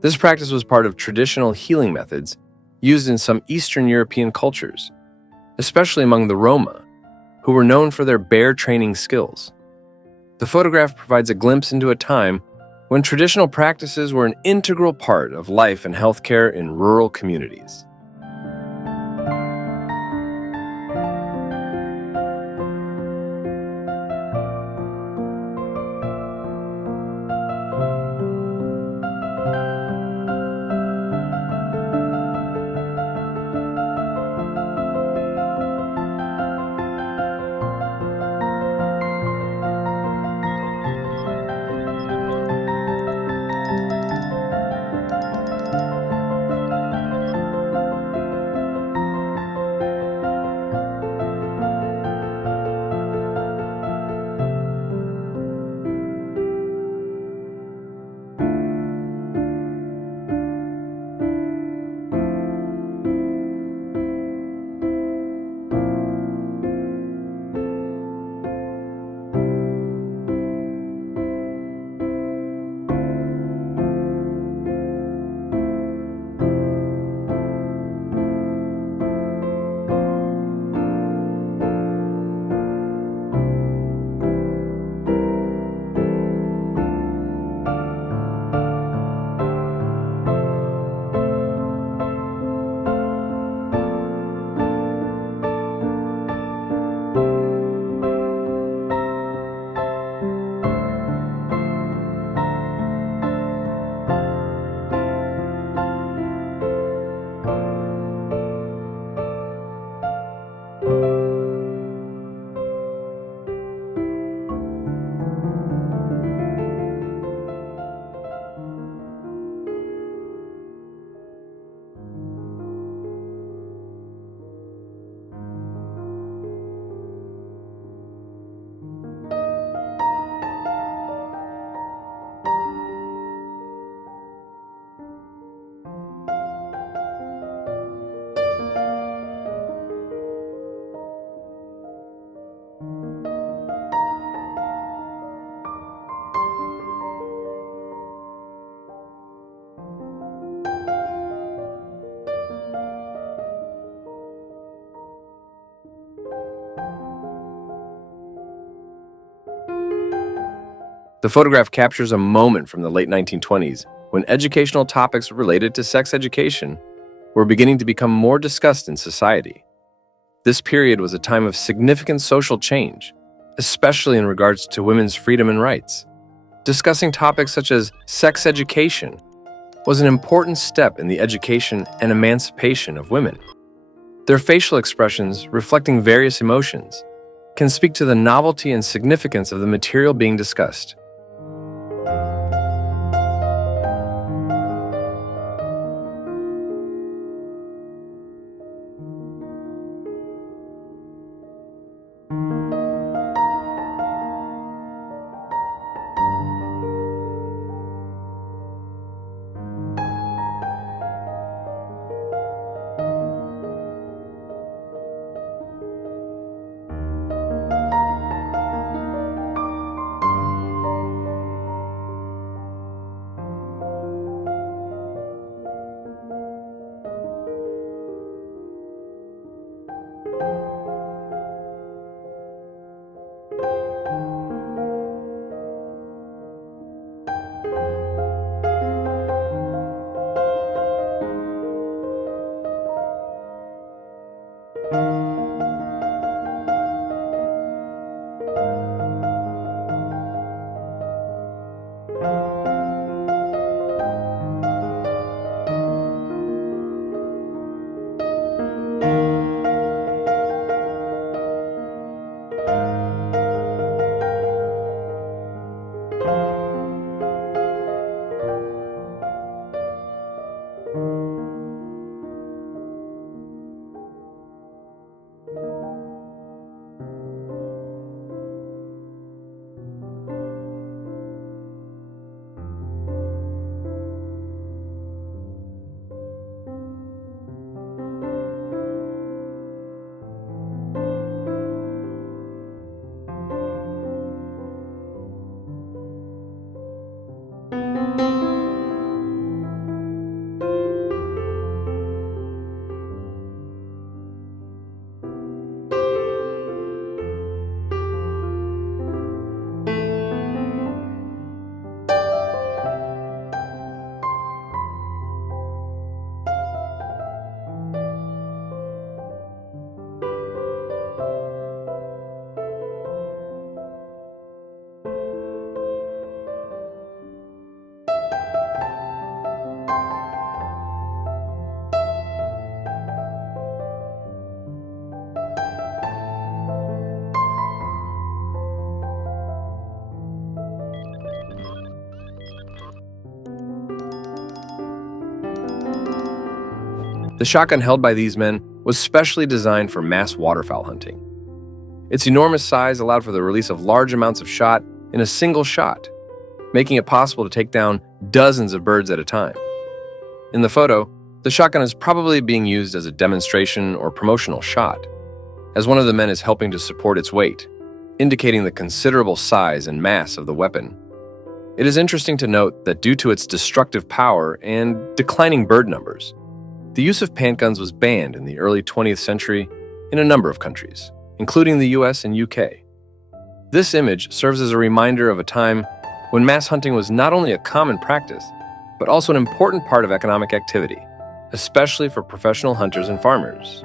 This practice was part of traditional healing methods used in some Eastern European cultures, especially among the Roma, who were known for their bear training skills. The photograph provides a glimpse into a time when traditional practices were an integral part of life and healthcare in rural communities. The photograph captures a moment from the late 1920s when educational topics related to sex education were beginning to become more discussed in society. This period was a time of significant social change, especially in regards to women's freedom and rights. Discussing topics such as sex education was an important step in the education and emancipation of women. Their facial expressions, reflecting various emotions, can speak to the novelty and significance of the material being discussed. The shotgun held by these men was specially designed for mass waterfowl hunting. Its enormous size allowed for the release of large amounts of shot in a single shot, making it possible to take down dozens of birds at a time. In the photo, the shotgun is probably being used as a demonstration or promotional shot, as one of the men is helping to support its weight, indicating the considerable size and mass of the weapon. It is interesting to note that due to its destructive power and declining bird numbers, the use of handguns was banned in the early 20th century in a number of countries, including the US and UK. This image serves as a reminder of a time when mass hunting was not only a common practice, but also an important part of economic activity, especially for professional hunters and farmers.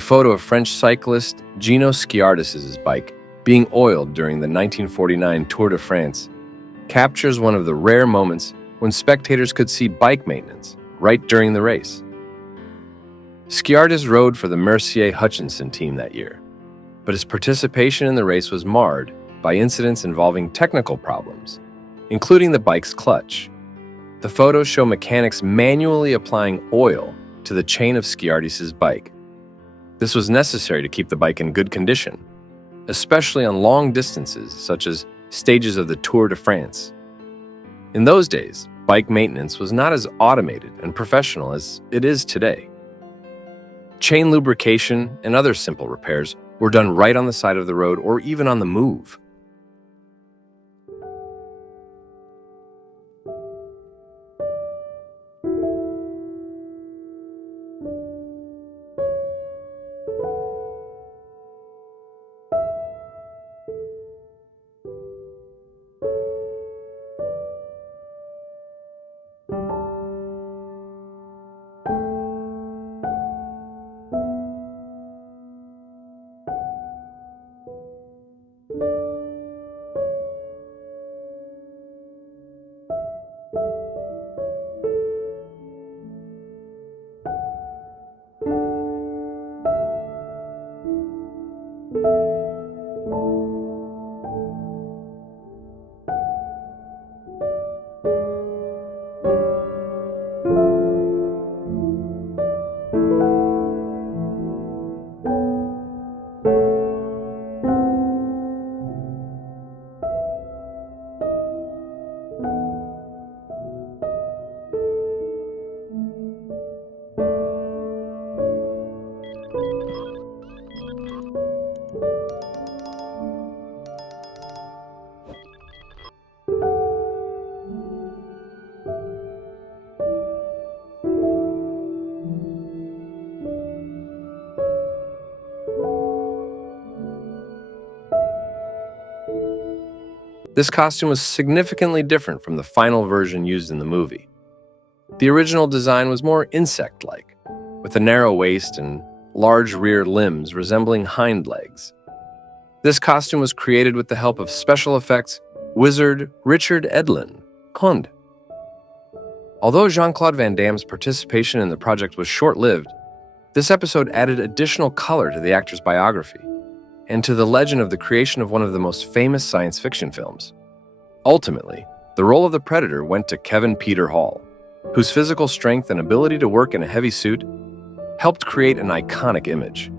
photo of French cyclist Gino Sciardis's bike being oiled during the 1949 Tour de France captures one of the rare moments when spectators could see bike maintenance right during the race. Sciardis rode for the Mercier-Hutchinson team that year, but his participation in the race was marred by incidents involving technical problems, including the bike's clutch. The photos show mechanics manually applying oil to the chain of Sciardis's bike. This was necessary to keep the bike in good condition, especially on long distances such as stages of the Tour de France. In those days, bike maintenance was not as automated and professional as it is today. Chain lubrication and other simple repairs were done right on the side of the road or even on the move. This costume was significantly different from the final version used in the movie. The original design was more insect-like, with a narrow waist and large rear limbs resembling hind legs. This costume was created with the help of special effects wizard Richard Edlin Conde. Although Jean-Claude Van Damme's participation in the project was short-lived, this episode added additional color to the actor's biography and to the legend of the creation of one of the most famous science fiction films. Ultimately, the role of the Predator went to Kevin Peter Hall, whose physical strength and ability to work in a heavy suit helped create an iconic image.